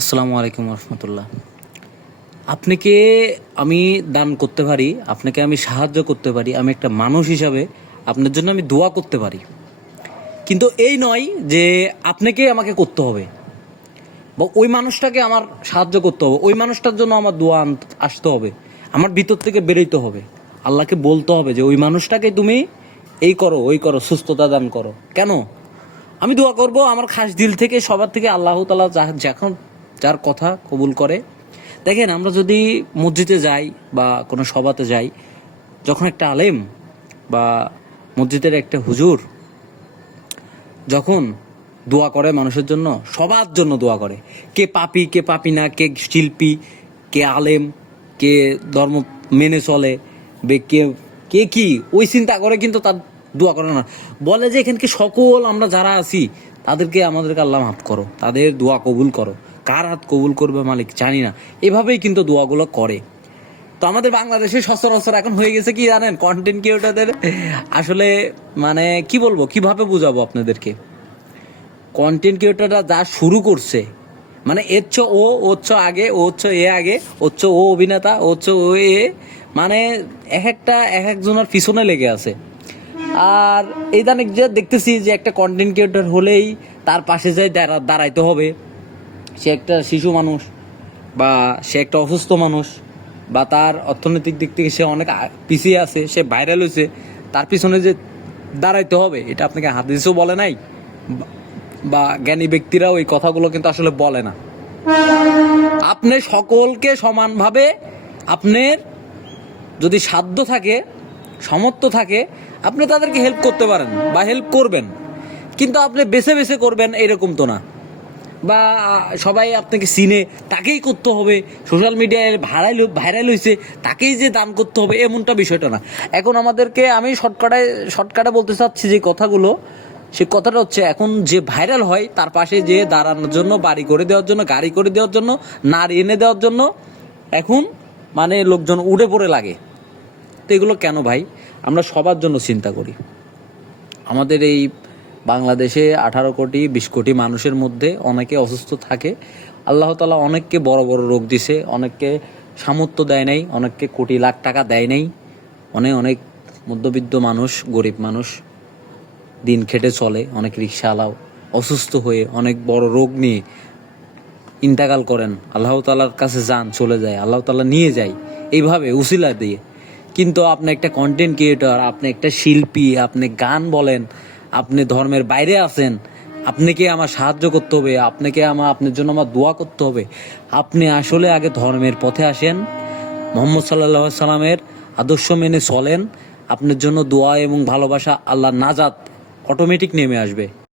আসসালামু আলাইকুম রহমতুল্লাহ। আপনাকে আমি দান করতে পারি, আপনাকে আমি সাহায্য করতে পারি, আমি একটা মানুষ হিসাবে আপনার জন্য আমি দোয়া করতে পারি, কিন্তু এই নয় যে আপনাকে আমাকে করতে হবে বা ওই মানুষটাকে আমার সাহায্য করতে হবে, ওই মানুষটার জন্য আমার দোয়া আসতে হবে, আমার ভিতর থেকে বেরোইতে হবে, আল্লাহকে বলতে হবে যে ওই মানুষটাকে তুমি এই করো ওই করো, সুস্থতা দান করো। কেন আমি দোয়া করব? আমার খাস দিল থেকে, সবার থেকে আল্লাহ তাআলা যখন যার কথা কবুল করে। দেখেন, আমরা যদি মসজিদে যাই বা কোনো সভাতে যাই, যখন একটা আলেম বা মসজিদের একটা হুজুর যখন দোয়া করে মানুষের জন্য, সবার জন্য দোয়া করে, কে পাপি কে পাপি না, কে শিল্পী কে আলেম, কে ধর্ম মেনে চলে, কে কে কি ওই চিন্তা করে, কিন্তু তার দোয়া করে না। বলে যে এখানকে সকল আমরা যারা আছি তাদেরকে আমাদেরকে আল্লাহ মাফ করো, তাদের দোয়া কবুল করো। কার হাত কবুল করবে মালিক জানি না, এভাবেই কিন্তু দোয়াগুলো করে। তো আমাদের বাংলাদেশে সচরাচর এখন হয়ে গেছে কি জানেন, কন্টেন্ট ক্রিয়েটরদের আসলে মানে কি বলবো, কিভাবে বুঝাবো আপনাদেরকে। কন্টেন্ট ক্রিয়েটররা যা শুরু করছে, মানে এর চেয়ে ও হচ্ছে আগে, ও হচ্ছে এ আগে, হচ্ছে ও অভিনেতা, ও হচ্ছে ও এ, মানে এক একজনের পিছনে লেগে আছে। আর এই দানিক যে দেখতেছি যে একটা কন্টেন্ট ক্রিয়েটর হলেই তার পাশে যাই দাঁড়াইতে হবে। সে একটা শিশু মানুষ বা সে একটা অসুস্থ মানুষ বা তার অর্থনৈতিক দিক থেকে সে অনেক পিছিয়ে আছে, সে ভাইরাল হয়েছে, তার পিছনে যে দাঁড়াইতে হবে, এটা আপনাকে হাদিসও বলে নাই বা জ্ঞানী ব্যক্তিরাও এই কথাগুলো কিন্তু আসলে বলে না। আপনি সকলকে সমানভাবে, আপনার যদি সাধ্য থাকে, সামর্থ্য থাকে, আপনি তাদেরকে হেল্প করতে পারেন বা হেল্প করবেন, কিন্তু আপনি বেছে বেছে করবেন এরকম তো না। বা সবাই আপনাকে চিনে তাকেই করতে হবে, সোশ্যাল মিডিয়ায় ভাইরাল হয়েছে তাকেই যে দান করতে হবে, এমনটা বিষয়টা না। এখন আমাদেরকে আমি শর্টকাটে বলতে চাচ্ছি যে কথাগুলো, সে কথাটা হচ্ছে, এখন যে ভাইরাল হয় তার পাশে যে দাঁড়ানোর জন্য, বাড়ি করে দেওয়ার জন্য, গাড়ি করে দেওয়ার জন্য, নারী এনে দেওয়ার জন্য এখন মানে লোকজন উড়ে পড়ে লাগে। তো এগুলো কেন ভাই? আমরা সবার জন্য চিন্তা করি। আমাদের এই বাংলাদেশে 18 কোটি 20 কোটি মানুষের মধ্যে অনেকে অসুস্থ থাকে। আল্লাহ তাআলা অনেককে বড় বড় রোগ দিছে, অনেককে সামর্থ্য দেয় নাই, অনেককে কোটি লাখ টাকা দেয় নাই। অনেক অনেক মধ্যবিত্ত মানুষ, গরিব মানুষ দিন খেটে চলে, অনেক রিক্সাওয়ালাও অসুস্থ হয়ে অনেক বড় রোগ নিয়ে ইন্তেকাল করেন, আল্লাহ তাআলার কাছে যান, চলে যায়, আল্লাহ তাআলা নিয়ে যায় এইভাবে উসিলা দিয়ে। কিন্তু আপনি একটা কন্টেন্ট ক্রিয়েটর, আপনি একটা শিল্পী, আপনি গান বলেন, আপনি ধর্মের বাইরে আছেন, আপনাকে আমার সাহায্য করতে হবে, আপনার জন্য আমার দোয়া করতে হবে। আপনি আসলে আগে ধর্মের পথে আসেন, মুহাম্মদ সাল্লাল্লাহু আলাইহি সাল্লামের আদর্শ মেনে চলেন, আপনার জন্য দোয়া এবং ভালোবাসা, আল্লাহ নাজাত অটোমেটিক নেমে আসবে।